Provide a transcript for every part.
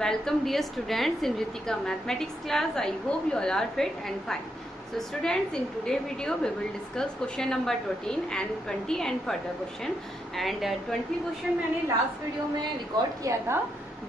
Welcome dear students in Ritika mathematics class. I hope you all are fit and fine. So students, in today's video we will discuss question number 13 and 20 and further question. And 20 question मैंने last video में record किया था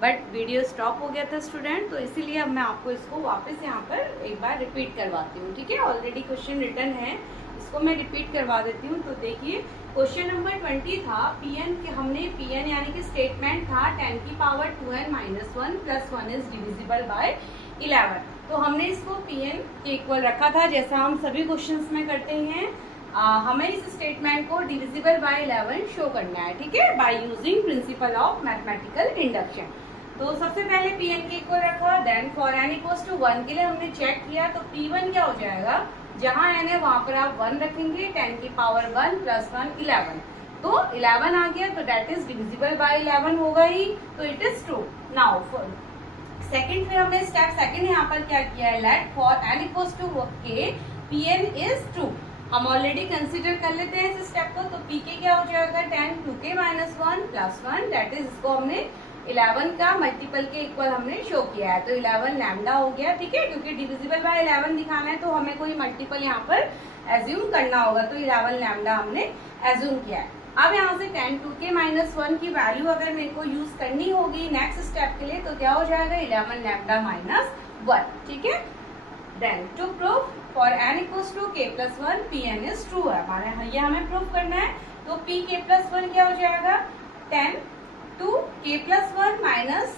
but video stop हो गया था student, तो इसीलिए अब मैं आपको इसको वापस यहाँ पर एक बार रिपीट करवाती हूँ। ठीक है, ऑलरेडी क्वेश्चन रिटर्न है, इसको मैं रिपीट करवा देती हूँ। तो देखिए क्वेश्चन नंबर 20 था Pn के, हमने Pn यानी कि स्टेटमेंट था 10 की power 2n minus 1 plus 1 is divisible bye 11। तो हमने इसको Pn के इक्वल रखा था जैसा हम सभी क्वेश्चंस में करते हैं। हमें इस स्टेटमेंट को डिविजिबल बाय 11 शो करना है, ठीक है, by using principle of mathematical induction. तो सबसे पहले Pn के इक्वल रखा, then for n equals to 1 के लिए हमने चेक किया तो P1 क्या हो जाएगा, जहां n है वहां पर आप 1 रखेंगे, 10 की पावर 1 प्लस 1 11, तो 11 आ गया, तो डेट इज डिविजिबल बाय 11 होगा ही, तो it is true. Now second, फिर हमने स्टेप सेकंड यहाँ पर क्या किया है, let for n equals to k Pn is true. हम ऑलरेडी कंसीडर कर लेते हैं इस स्टेप को, तो pk क्या हो जाएगा 10 2k minus 1 plus 1, date is इसको हमने 11 का मल्टीपल के इक्वल हमने शो किया है, तो 11 लैम्डा हो गया। ठीक है, क्योंकि डिविजिबल बाय 11 दिखाना है तो हमें कोई मल्टीपल यहाँ पर एज्यूम करना होगा, तो 11 लैम्डा हमने एज्यूम किया है। अब यहाँ से 10 2k माइनस 1 की वैल्यू अगर मेरे को यूज करनी होगी नेक्स्ट स्टेप के लिए, तो क्या हो जाएगा 11 लैम्डा माइनस 1। ठीक है, then to prove for n equals to k plus 1 Pn is true है हमारे, ये हमें प्रूव करना है। तो pk प्लस 1 क्या हो जाएगा 10 to k plus 1 minus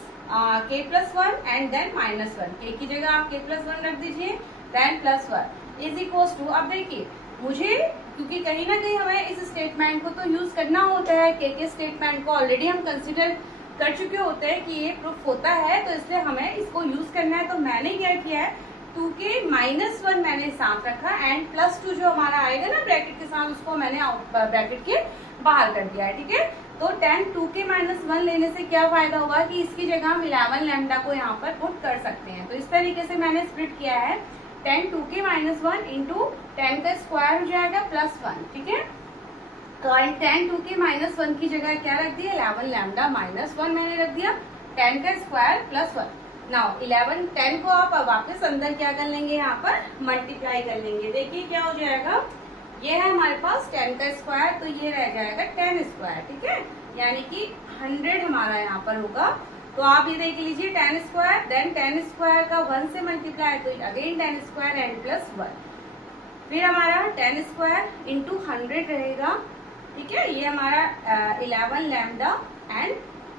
k plus 1 and then minus 1, k की जगह आप k प्लस 1 रख दीजिए, then plus 1 is equals to. अब देखिए मुझे, क्योंकि कहीं ना कहीं हमें इस स्टेटमेंट को तो यूज करना होता है, के स्टेटमेंट को ऑलरेडी हम कंसिडर कर चुके होते हैं कि ये प्रूफ होता है, तो इसलिए हमें इसको यूज करना है। तो मैंने क्या किया है 2k माइनस 1 मैंने साथ रखा एंड प्लस 2 जो हमारा आएगा ना ब्रैकेट के साथ, उसको मैंने ब्रैकेट के बाहर कर दिया है। ठीक है, तो 10 2k माइनस 1 लेने से क्या फायदा होगा कि इसकी जगह हम 11 लैम्डा को यहाँ पर पुट कर सकते हैं। तो इस तरीके से मैंने स्प्लिट किया है, 10 2k माइनस 1 इंटू 10 का स्क्वायर हो जाएगा प्लस 1। ठीक है, तो 10 2k माइनस 1 की जगह क्या रख दिया 11 लैम्डा माइनस 1 मैंने रख दिया, 10 का स्क्वायर प्लस 1। नाउ 11 10 को आप वापस अंदर क्या कर लेंगे, यहाँ पर मल्टीप्लाई कर लेंगे। देखिए क्या हो जाएगा, ये है हमारे पास 10 का स्क्वायर, तो ये रह जाएगा 10 स्क्वायर। ठीक है, यानी कि 100 हमारा यहाँ पर होगा। तो आप ये देख लीजिए 10 स्क्वायर, देन 10 स्क्वायर का 1 से मल्टीप्लाई, तो अगेन 10 स्क्वायर एंड प्लस 1, फिर हमारा 10 स्क्वायर इंटू 100 रहेगा। ठीक है, ये हमारा 11 लैम्डा एंड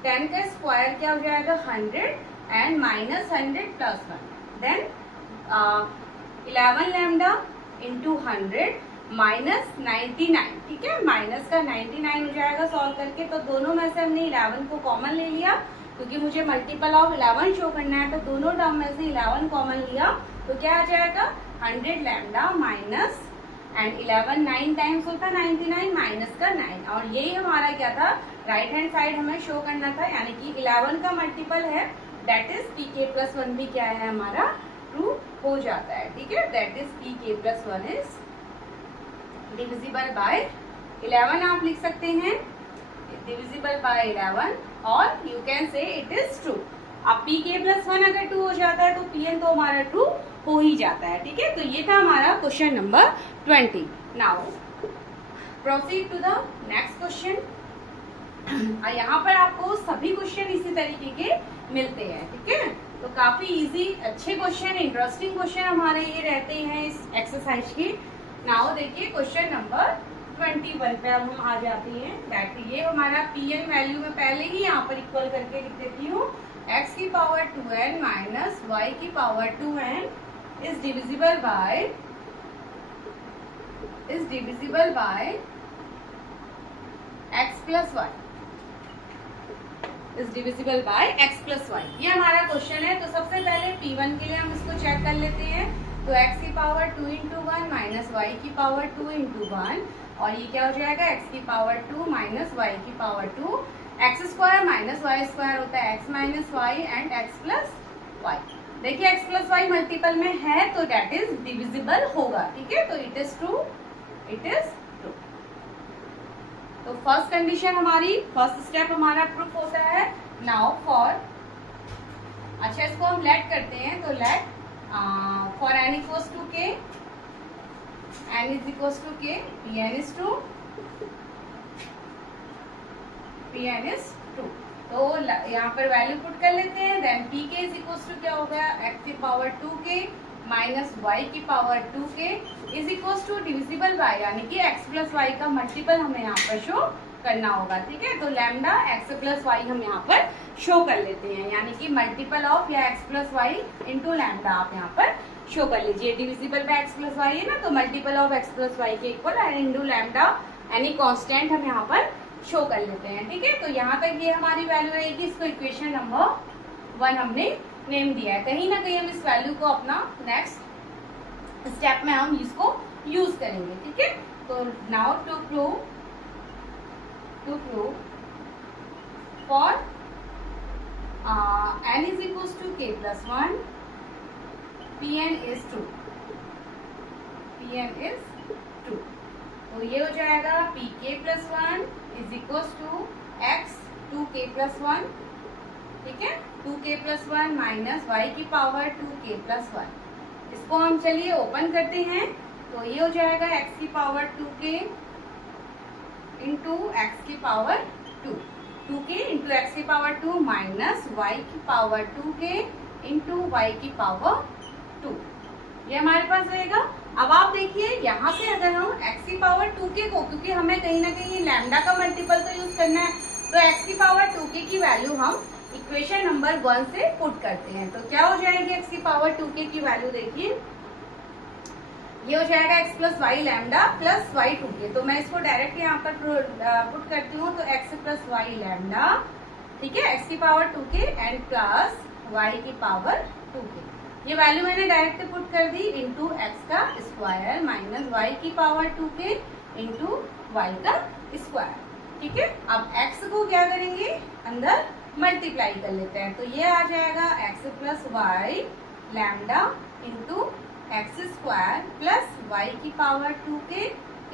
10 का स्क्वायर क्या हो जाएगा 100 and minus 100 plus 1, then 11 lambda into 100 minus 99। ठीक है, माइनस का 99 हो जाएगा सॉल्व करके। तो दोनों में से हमने 11 को कॉमन ले लिया, क्योंकि मुझे मल्टीपल ऑफ 11 शो करना है, तो दोनों टर्म में से 11 कॉमन लिया, तो क्या आ जाएगा 100 लैम्डा माइनस एंड 11 9 टाइम्स होता 99 माइनस का 9, और यही हमारा क्या था राइट हैंड साइड हमें शो करना था, यानी कि 11 का मल्टीपल है, दैट इज pk प्लस 1 भी क्या है हमारा ट्रू हो जाता है। ठीक है, that is pk plus 1 is divisible bye 11 आप लिख सकते हैं, डिविजिबल बाय 11, और you can say it is true. अब pk प्लस 1 अगर ट्रू हो जाता है तो pn तो हमारा ट्रू हो ही जाता है। ठीक है, तो ये था हमारा question number 20। Now proceed to the next question. यहाँ पर आपको सभी क्वेश्चन इसी तरीके के मिलते हैं। ठीक है, तो काफी इजी अच्छे क्वेश्चन, इंटरेस्टिंग क्वेश्चन हमारे ये रहते हैं इस एक्सरसाइज के। नाउ देखिए क्वेश्चन नंबर 21 पे अब हम आ जाते हैं, दैट ये हमारा Pn वैल्यू में पहले ही यहाँ पर इक्वल करके लिख देती हूँ, x की पावर 2n माइनस y की power 2n is divisible by x plus y, is divisible by x plus y। ये हमारा क्वेश्चन है। तो सबसे पहले P1 के लिए हम इसको चेक कर लेते हैं, तो x की पावर 2 इंटू 1 माइनस y की पावर 2 इंटू 1, और ये क्या हो जाएगा x की पावर 2 माइनस y की power 2, x square minus y square होता है x minus y and x plus y। देखिए x प्लस y मल्टीपल में है तो डेट इज डिविजिबल होगा। ठीक है, तो it is true, it is true. तो फर्स्ट कंडीशन हमारी, फर्स्ट स्टेप हमारा प्रूफ होता है। नाउ फॉर अच्छा, इसको हम लेट करते हैं, तो let for n equals to k, n is equals to k, pn is to, pn is 2। तो यहाँ पर वैल्यू पुट कर लेते हैं, then pk is equals to क्या हो गया, x की पावर 2k माइनस y की power 2k is equals to divisible by, यानी कि x प्लस वाई का मल्टीपल हमें यहाँ पर शो करना होगा। ठीक है, तो लैम्डा x प्लस वाई हम यहाँ पर शो कर लेते हैं, यानी कि मल्टीपल ऑफ या x plus Y into lambda आप यहाँ पर शो कर लीजिए। Divisible by x plus Y है ना, तो multiple of x plus Y के equal and into lambda any constant हम यहाँ पर शो कर लेते हैं। ठीक है, तो यहाँ तक ये हमारी वैल्यू रहेगी। इसको इक्वेशन नंबर 1 हमने नेम दिया है। कहीं ना कहीं हम इस वैल्यू को अपना नेक्स्ट स्टेप में हम इसको यूज करेंगे। ठीक है, तो now to prove for n is equal to k plus 1, pn is 2, तो ये हो जाएगा pk plus 1 is equal to x 2k plus 1। ठीक है, 2k प्लस 1 माइनस y की पावर 2k प्लस 1। इसको हम चलिए ओपन करते हैं, तो ये हो जाएगा x की पावर 2k इंटू एक्स की पावर 2, 2k इंटू एक्स की पावर 2 माइनस y की पावर 2k इंटू y की पावर 2, ये हमारे पास रहेगा। अब आप देखिए यहाँ से अगर हम x की पावर 2k को, क्योंकि हमें कहीं ना कहीं लैम्डा का मल्टीपल तो यूज करना है, तो x की पावर 2k की वैल्यू हम इक्वेशन नंबर 1 से पुट करते हैं। तो क्या हो जाएगी x की पावर 2k की वैल्यू, देखिए ये हो जाएगा x plus Y lambda plus y 2k। तो मैं इसको डायरेक्ट यहाँ पर पुट करती हूँ, तो x प्लस वाई लैम्डा, ठीक है, x की power 2k and plus y की पावर 2k, ये वैल्यू मैंने डायरेक्ट पुट कर दी इंटू एक्स का स्क्वायर माइनस वाई की पावर 2k इंटू वाई का स्क्वायर। ठीक है, अब x को क्या करेंगे, अंदर मल्टीप्लाई कर लेते हैं, तो ये आ जाएगा x plus Y lambda into x square plus Y की power 2k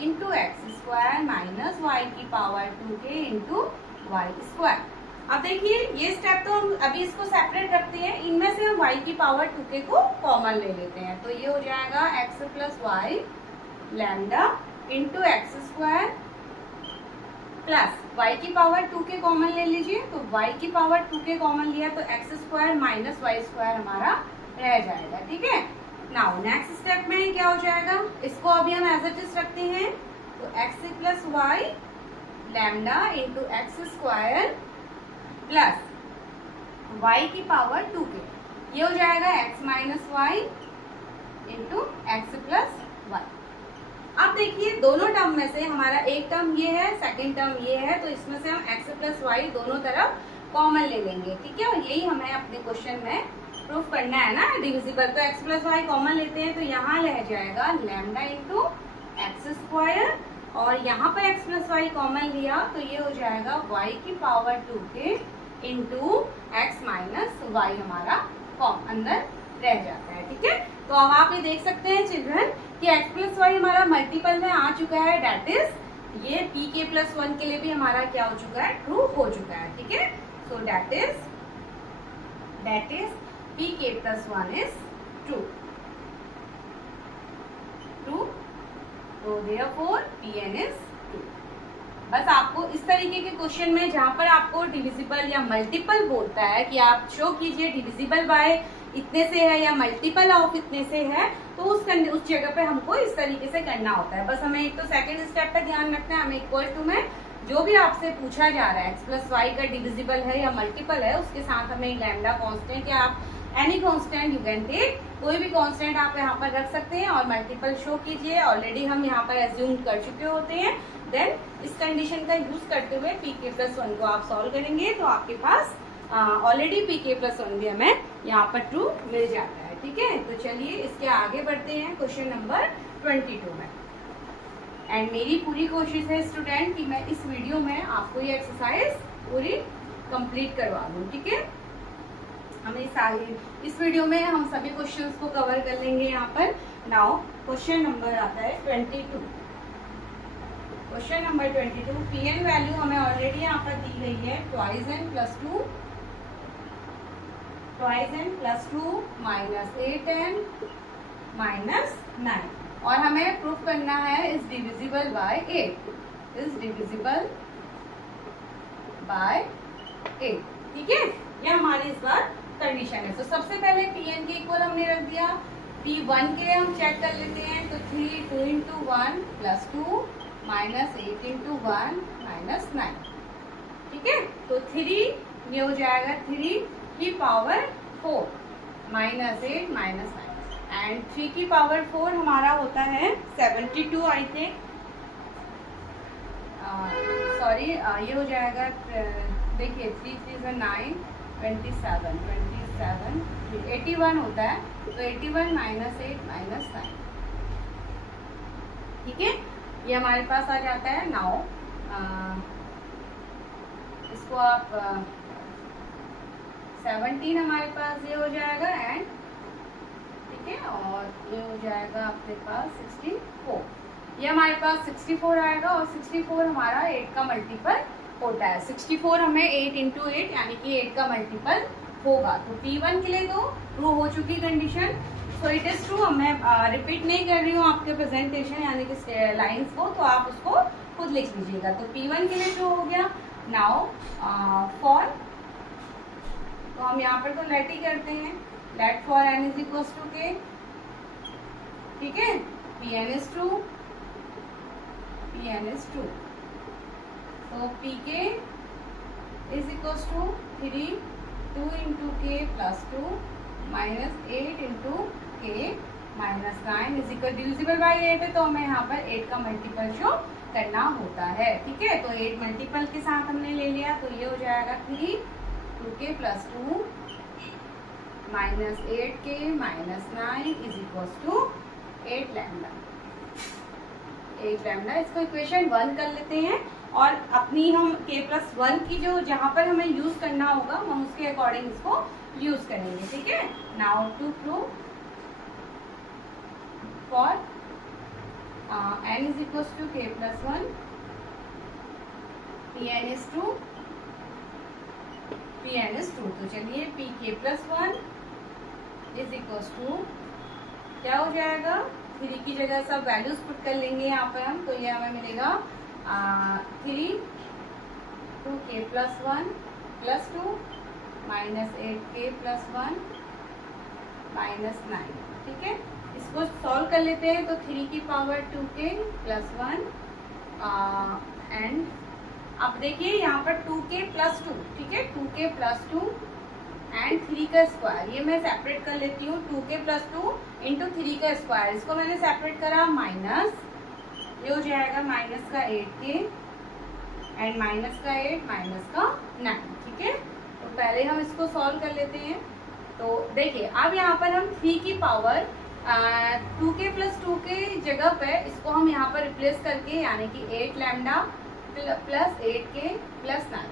into x square minus Y की power 2k into Y square. अब देखिए ये स्टेप तो हम अभी इसको सेपरेट रखते हैं, इनमें से हम y की पावर 2k को कॉमन ले लेते हैं, तो ये हो जाएगा x plus Y lambda into x square plus y की पावर 2k कॉमन ले लीजिए, तो y की पावर 2k कॉमन लिया तो x square minus y square हमारा रह जाएगा। ठीक है, नाउ नेक्स्ट स्टेप में क्या हो जाएगा, इसको अभी हम एज इट इज रखते हैं, तो x plus Y lambda into x square plus y की पावर 2k, ये हो जाएगा x minus y into x plus y. अब देखिए दोनों टर्म में से हमारा एक टर्म ये है, सेकंड टर्म ये है, तो इसमें से हम x प्लस वाई दोनों तरफ कॉमन ले लेंगे। ठीक है, और यही हमें अपने क्वेश्चन में प्रूफ करना है ना, डिविजिबल, तो x प्लस वाई कॉमन लेते हैं, तो यहाँ रह जाएगा लैम्डा इंटू एक्स स्क्वायर, और यहाँ पर x प्लस वाई कॉमन लिया तो ये हो जाएगा y की power 2k into x minus y हमारा अंदर रह जाता है। ठीक है, तो अब आप ये देख सकते हैं चिल्ड्रन कि x प्लस वाई हमारा मल्टीपल में आ चुका है, डेट इज ये pk प्लस 1 के लिए भी हमारा क्या हो चुका है, ट्रू हो चुका है। ठीक है, सो date is pk plus 1 is true, so therefore pn is true। बस आपको इस तरीके के क्वेश्चन में जहाँ पर आपको डिविजिबल या मल्टीपल बोलता है कि आप शो कीजिए डिविजिबल बाय इतने से है या मल्टीपल ऑफ इतने से है, तो उस जगह पे हमको इस तरीके से करना होता है। बस हमें एक तो सेकंड स्टेप पे ध्यान रखना है, हमें इक्वल टू में जो भी आपसे पूछा जा रहा है x प्लस वाई का डिविजिबल है या मल्टीपल है, उसके साथ हमें लैम्डा कांस्टेंट या आप any constant you can take, कोई भी कांस्टेंट आप यहाँ पर रख सकते हैं और मल्टीपल शो कीजिए। ऑलरेडी हम यहाँ पर एज्यूम कर चुके होते हैं, देन इस कंडीशन का यूज करते हुए pk प्लस 1 को आप सॉल्व करेंगे, तो आपके पास ऑलरेडी pk प्लस 1 भी हमें यहाँ पर ट्रू मिल जाता है। ठीक है, तो चलिए इसके आगे बढ़ते हैं क्वेश्चन नंबर 22 में। एंड मेरी पूरी कोशिश है स्टूडेंट कि मैं इस वीडियो में आपको ये एक्सरसाइज पूरी कंप्लीट करवा दूँ। ठीक है, हमें सारे इस वीडियो में हम सभी क्वेश्चंस को कवर कर लेंगे। यहाँ पर नाउ क्वेश्चन नंबर आता है 22। क्वेश्चन नंबर 22, pn वैल्यू हमें ऑलरेडी यहाँ पर दी गई है, twice n plus 2 twice n plus 2 minus 8n minus 9, और हमें प्रूफ करना है is divisible by 8, is divisible by 8। ठीक है, ये हमारी इस बार कंडीशन है। तो सबसे पहले Pn के इक्वल हमने रख दिया, P1 के लिए हम चेक कर लेते हैं। तो 3 2 into 1 plus 2 minus 8 into 1 minus 9। ठीक है, तो 3 ये हो जाएगा 3 की पावर 4 माइनस 8 माइनस 9, एंड 3 की पावर 4 हमारा होता है 72 आई थिंक, सॉरी ये हो जाएगा, देखिए 3 3 9 27 81 होता है। तो 81 माइनस 8 माइनस 9। ठीक है, ये हमारे पास आ जाता है। नाउ इसको आप 17 हमारे पास ये हो जाएगा, एंड ठीक है, और ये हो जाएगा आपके पास 64, ये हमारे पास 64 आएगा, और 64 हमारा 8 का मल्टीपल होता है। 64 हमें 8 इंटू 8 यानी कि 8 का मल्टीपल होगा। तो P1 के लिए तो ट्रू हो चुकी condition, so it is true. मैं रिपीट नहीं कर रही हूँ आपके प्रेजेंटेशन यानी कि लाइंस को, तो आप उसको खुद लिख लीजिएगा। तो P1 के लिए ट्रू हो गया। नाउ फॉर, तो हम यहाँ पर तो लेट ही करते हैं, let for n is equals to k। ठीक है, Pn is true, Pn is true. तो Pk is equals to 3 2 into k plus 2 minus 8 into k minus 9 is equal, divisible by 8 है तो हमें यहाँ पर 8 का मल्टीपल शो करना होता है। ठीक है, तो 8 मल्टीपल के साथ हमने ले लिया, तो ये हो जाएगा 3 2k plus 2 minus 8k minus 9 is equals to 8 lambda. 8 lambda, इसको इक्वेशन 1 कर लेते हैं, और अपनी हम k+1 की जो जहां पर हमें यूज करना होगा हम उसके अकॉर्डिंग इसको यूज करेंगे। ठीक है, now to prove for n is equal to k+1, Pn is true, Pn is true. तो चलिए Pk+1 इज इक्वल टू क्या हो जाएगा, 3 की जगह सब वैल्यूज पुट कर लेंगे यहाँ पर हम, तो ये हमें मिलेगा 3 2k+1 plus 2 minus 8k plus 1 minus 9। ठीक है, इसको सॉल्व कर लेते हैं। तो 3 की पावर 2k प्लस 1, एंड अब देखिए यहाँ पर 2k प्लस 2, ठीक है, 2k प्लस 2 एंड 3 का स्क्वायर, ये मैं सेपरेट कर लेती हूँ। 2k प्लस 2 इंटू 3 का स्क्वायर, इसको मैंने सेपरेट करा, माइनस ये हो जाएगा माइनस का 8k एंड माइनस का 8 माइनस का 9। ठीक है, तो पहले हम इसको सॉल्व कर लेते हैं। तो देखिए अब यहाँ पर हम 3 की पावर 2k प्लस 2 के जगह पे इसको हम यहाँ पर रिप्लेस करके यानी कि 8 लैम्डा प्लस 8k प्लस 9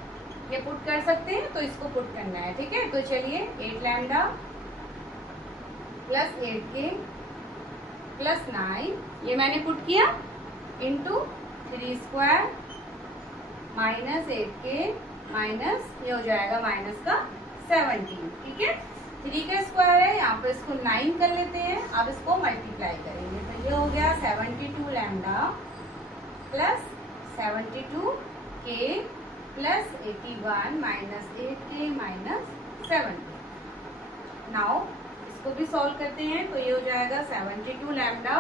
ये पुट कर सकते हैं, तो इसको पुट करना है। ठीक है, तो चलिए 8 लैम्डा प्लस 8k प्लस 9 ये मैंने पुट किया into 3 square minus 8k minus ये हो जाएगा माइनस का 17। ठीक है, 3 का स्क्वायर है, यहाँ पे इसको 9 कर लेते हैं, अब इसको मल्टीप्लाई करेंगे, तो ये हो गया 72 lambda plus 72k plus 81 minus 8k minus 70। Now इसको भी सॉल्व करते हैं, तो ये हो जाएगा 72 लैम्डा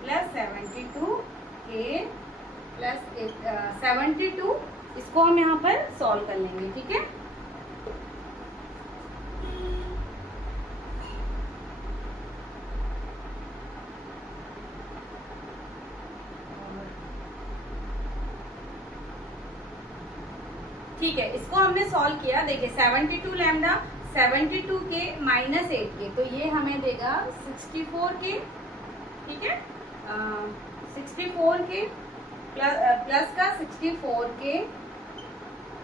प्लस 72k प्लस 72, इसको हम यहाँ पर सॉल्व कर लेंगे। ठीक है, ठीक है, इसको हमने सॉल्व किया। देखिए 72 लैम्डा 72k माइनस 8k, तो ये हमें देगा 64k। ठीक है, 64k प्लस का 64k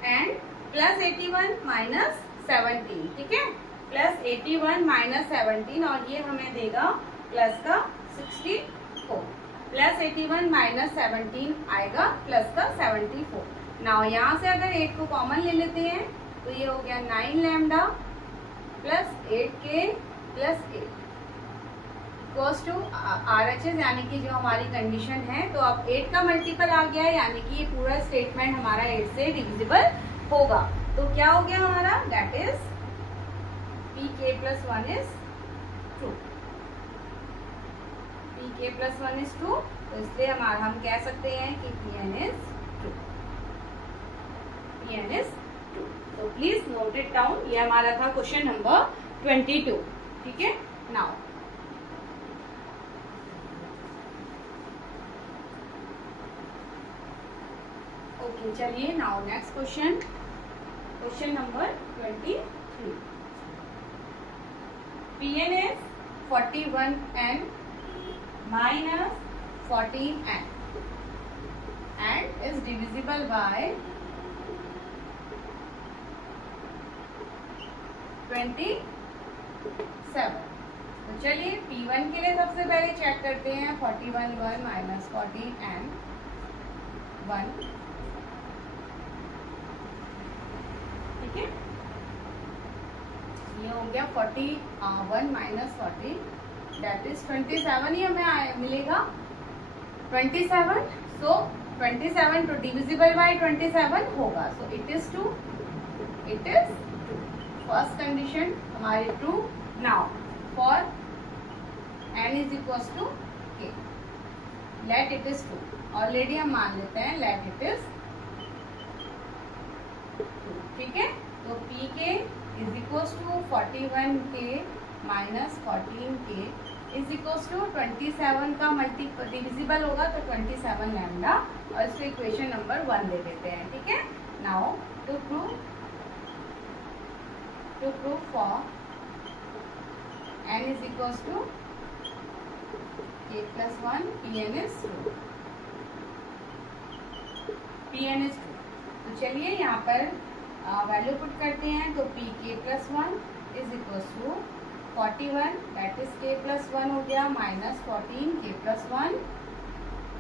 एंड प्लस 81 माइनस 17। ठीक है, प्लस 81 माइनस 17, और ये हमें देगा प्लस का 64, प्लस 81 माइनस 17 आएगा प्लस का 74। नाउ यहाँ से अगर 8 को कॉमन ले लेते हैं तो ये हो गया 9 lambda plus 8k plus 8 equals to RHS, यानी कि जो हमारी कंडीशन है। तो अब 8 का मल्टीपल आ गया है, यानी कि ये पूरा स्टेटमेंट हमारा 8 से डिविजिबल होगा। तो क्या हो गया हमारा, that is pk plus 1 is true, pk plus 1 is true। तो इसलिए हम कह सकते हैं कि pn is true, pn is true। तो प्लीज नोट इट डाउन। ये हमारा था क्वेश्चन नंबर 22, ठीक है। नाउ ओके, चलिए now next question, question number 23। Pn is 41n minus 14n and is divisible by 27। तो चलिए P1 के लिए सबसे पहले चेक करते हैं। 41 1 माइनस 14n 1, ठीक है। ये हो गया 41 माइनस 40 दैट इज 27 ही हमें मिलेगा 27। सो 27 तो डिविजिबल बाय 27 होगा। So it is 2, it is 2। First condition हमारी true. Now for n is equals to k, let it is 2। Already हम मान लेते हैं लेट इट इज 2, ठीक है। तो pk is equals to 41k minus 14k is equals to 27 का multiple divisible होगा तो 27 लैम्डा, और इसको इक्वेशन नंबर 1 दे देते हैं, ठीक है। Now to prove for n is equals to k plus 1 pn is true, pn is true. तो चलिए यहाँ पर वैल्यू पुट करते हैं। तो pk plus 1 is equals to 41 that is k plus 1 हो गया माइनस 14 k प्लस 1।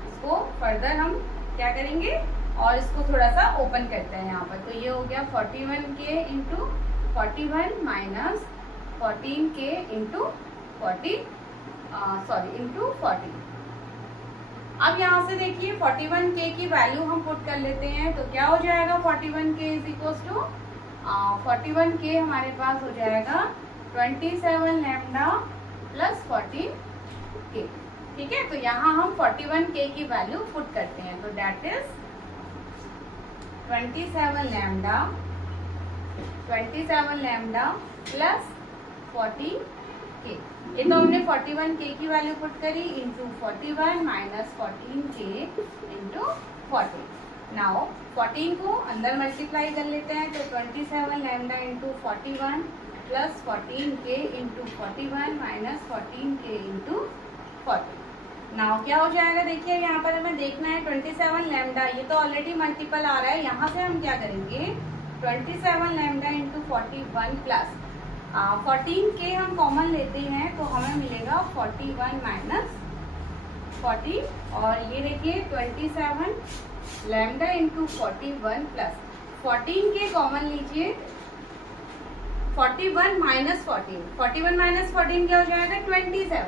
इसको फर्दर हम क्या करेंगे और इसको थोड़ा सा ओपन करते हैं यहाँ पर। तो ये हो गया 41k into 41 minus 14k into 40 into 40। अब यहाँ से देखिए 41k की वैल्यू हम पुट कर लेते हैं। तो क्या हो जाएगा 41k is equals to 41k हमारे पास हो जाएगा 27 लैम्डा प्लस 14k, ठीक है। तो यहाँ हम 41k की वैल्यू पुट करते हैं। तो that is 27 lambda plus 14k। ये तो हमने 41k की वैल्यू पुट करी into 41 minus 14k into 40। Now 14 को अंदर मल्टीप्लाई कर लेते हैं। तो 27 lambda into 41 plus 14k into 41 minus 14k into 40। Now क्या हो जाएगा, देखिए यहाँ पर हमें देखना है 27 लैम्डा, ये तो ऑलरेडी मल्टीपल आ रहा है। यहाँ से हम क्या करेंगे 27 लैम्डा इंटू 41 प्लस 14k हम कॉमन लेते हैं तो हमें मिलेगा 41 माइनस 40। और ये देखिए 27 lambda into 41 plus 14k common लीजिए 41 माइनस 14, 41 माइनस 14 क्या हो जाएगा 27,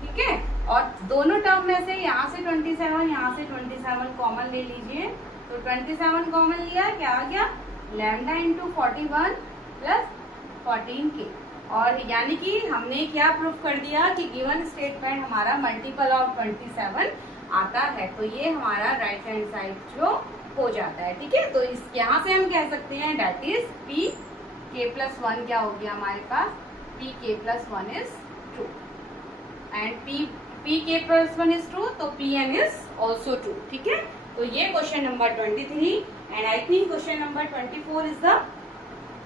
ठीक है। और दोनों टर्म में से यहाँ से 27 यहाँ से 27 कॉमन ले लीजिए। तो 27 कॉमन लिया, क्या आ गया लैम्डा इंटू 41 प्लस 14k। और यानी कि हमने क्या प्रूफ कर दिया कि गिवन स्टेटमेंट हमारा मल्टीपल ऑफ 27 आता है। तो ये हमारा राइट हैंड साइड जो हो जाता है, ठीक है। तो इस यहाँ से हम कह सकते हैं डेट इज pk प्लस 1 क्या हो गया हमारे पास pk plus 1 is true and pk plus 1 is true तो pn इज ऑल्सो ट्रू, ठीक है। तो ये question number 23 and I think question number 24 is the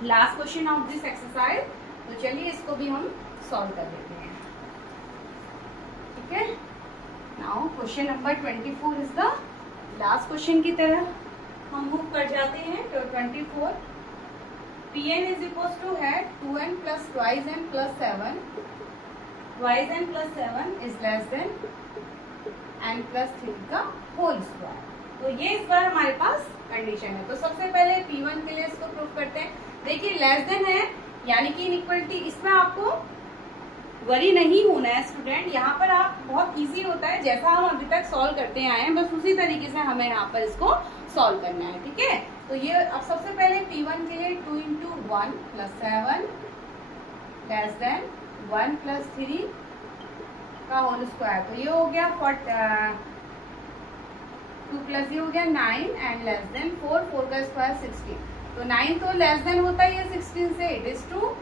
last question of this exercise. तो चलिए इसको भी हम सॉल्व कर लेते हैं, ठीक है। Now question number 24 is the last question की तरह हम मूव कर जाते हैं। तो 24 pn इज इक्वल्स टू है 2n plus twice n plus 7, twice n plus 7 is less then n plus 3 का होल स्क्वायर। तो ये इस बार हमारे पास कंडीशन है। तो सबसे पहले P1 के लिए इसको प्रूफ प्रूफ करते हैं। देखिए लेस देन है यानी कि इनइक्वलिटी, इसमें आपको वरी नहीं होना है स्टूडेंट। यहाँ पर आप बहुत इजी होता है, जैसा हम अभी तक सॉल्व करते आए हैं बस उसी तरीके से हमें यहाँ पर इसको सॉल्व करना है, ठीक है। तो ये अब सबसे पहले P1 के लिए 2 × 1 + 7 लेस देन 1 + 3 का होल स्क्वायर, तो ये हो गया 2 + ये हो गया 9 एंड लेस देन 4, 4 का स्क्वायर 16। तो 9 तो लेस देन होता ही है 16 से, इट इज ट्रू,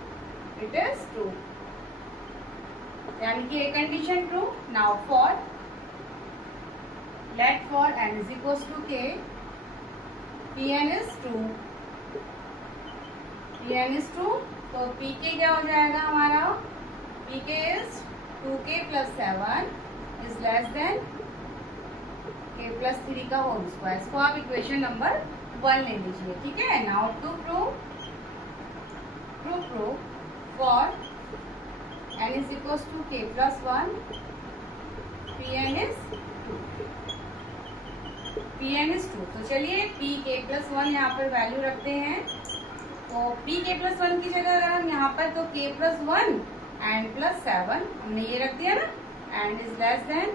यानी कि एक condition true. Now for let for n is equals to k, Pn is true, तो Pk क्या हो जाएगा हमारा, Pk is 2k + 7 is less than k + 3 का होल स्क्वायर। इसको आप इक्वेशन नंबर 1 ले लीजिए, ठीक है। Now to prove for n is equals to k + 1, Pn is true. तो चलिए Pk + 1 यहाँ पर वैल्यू रखते हैं। तो Pk + 1 की जगह अगर हम यहाँ पर तो k + 1 एंड +7 हमने ये रख दिया ना, and is less than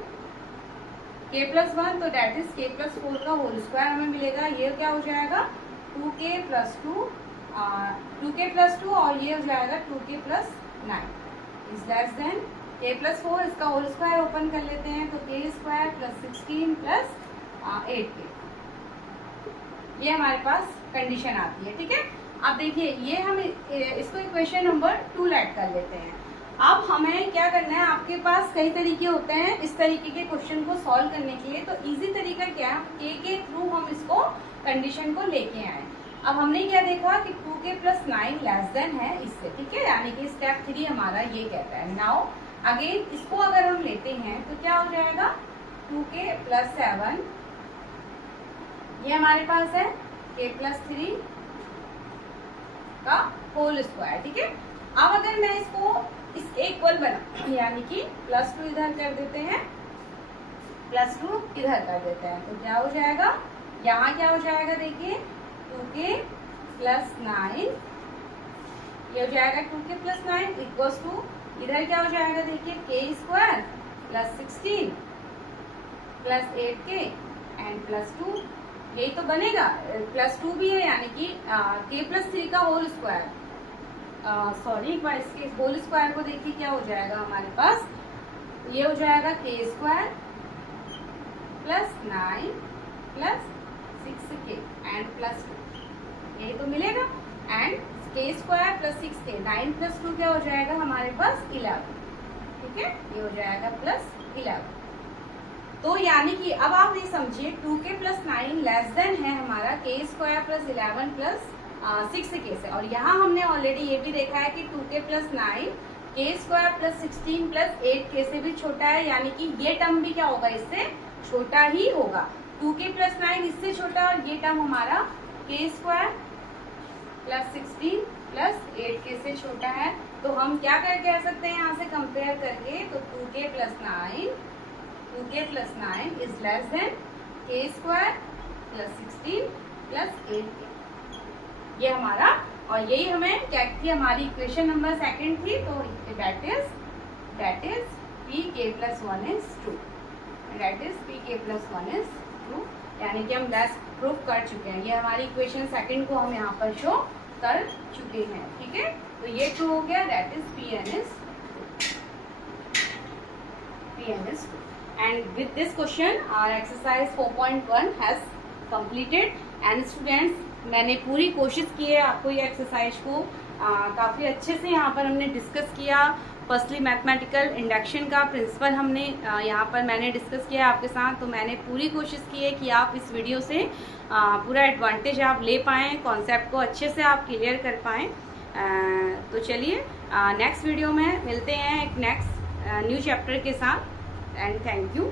k + 1, तो डेट इज k + 4 का होल स्क्वायर हमें मिलेगा। ये क्या हो जाएगा 2k + 2 और ये हो जाएगा 2k + 9 is less than k + 4, इसका होल स्क्वायर ओपन कर लेते हैं, तो k² + 16 + 8k, ये हमारे पास कंडीशन आती है, ठीक है। अब देखिए ये हम इसको इक्वेशन नंबर 2 लेट कर लेते हैं। अब हमें क्या करना है, आपके पास कई तरीके होते हैं इस तरीके के क्वेश्चन को सॉल्व करने के लिए, तो इजी तरीका क्या है, k के थ्रू हम इसको कंडीशन को लेके आए। अब हमने क्या देखा कि 2k + 9 लेस देन है इससे, ठीक है, यानी कि स्टेप 3 हमारा ये कहता है। नाउ अगेन इसको अगर हम लेते हैं तो क्या हो जाएगा 2k + 7, ये हमारे पास है k + 3 का होल स्क्वायर, ठीक है। अब अगर मैं इसको इसके इक्वल बना, यानी कि +2 इधर कर देते हैं, +2 इधर कर देते हैं, तो क्या हो जाएगा, यहाँ क्या हो जाएगा देखिए 2k + 9, ये हो जाएगा 2k + 9 इक्वल्स टू, इधर क्या हो जाएगा देखिए k² + 16 + 8k एंड +2, यही तो बनेगा, +2 भी है यानी कि k + 3 का होल स्क्वायर। सॉरी, एक बार इसके होल स्क्वायर को देखिए क्या हो जाएगा हमारे पास, ये हो जाएगा k² + 9 + 6k एंड +2, यही तो मिलेगा, एंड k² + 6k, 9 + 2 क्या हो जाएगा हमारे पास 11, ठीक है, ये हो जाएगा +11। तो यानी कि अब आप ये समझिए 2k + 9 लेस देन है हमारा k² + 11 + 6k से, और यहाँ हमने ऑलरेडी ये भी देखा है कि 2k + 9 k² + 16 + 8k से भी छोटा है, यानी कि ये टर्म भी क्या होगा इससे छोटा ही होगा। 2k + 9 इससे छोटा, और ये टर्म हमारा k² + 16 + 8k से छोटा है। तो हम क्या कर कह सकते हैं यहाँ से कंपेयर करके, तो 2k + 9 is less then k² + 16 + 8k, ये हमारा, और यही हमें क्या थी हमारी इक्वेशन नंबर 2 थी, तो that is Pk + 1 is true, Pk + 1 is true, यानी कि हम दैट प्रूफ कर चुके हैं। ये हमारी इक्वेशन 2 को हम यहाँ पर शो कर चुके हैं, ठीक है। तो ये ट्रू हो गया, that is Pn is true. And with this question our exercise 4.1 has completed, and students मैंने पूरी कोशिश की है आपको ये एक्सरसाइज को काफ़ी अच्छे से यहाँ पर हमने डिस्कस किया। फर्स्टली मैथमेटिकल इंडक्शन का प्रिंसिपल हमने यहाँ पर मैंने डिस्कस किया आपके साथ, तो मैंने पूरी कोशिश की है कि आप इस वीडियो से पूरा एडवांटेज आप ले पाएँ, कॉन्सेप्ट को अच्छे से आप क्लियर कर पाएँ। तो चलिए नेक्स्ट वीडियो में मिलते हैं एक नेक्स्ट न्यू चैप्टर के साथ, and thank you.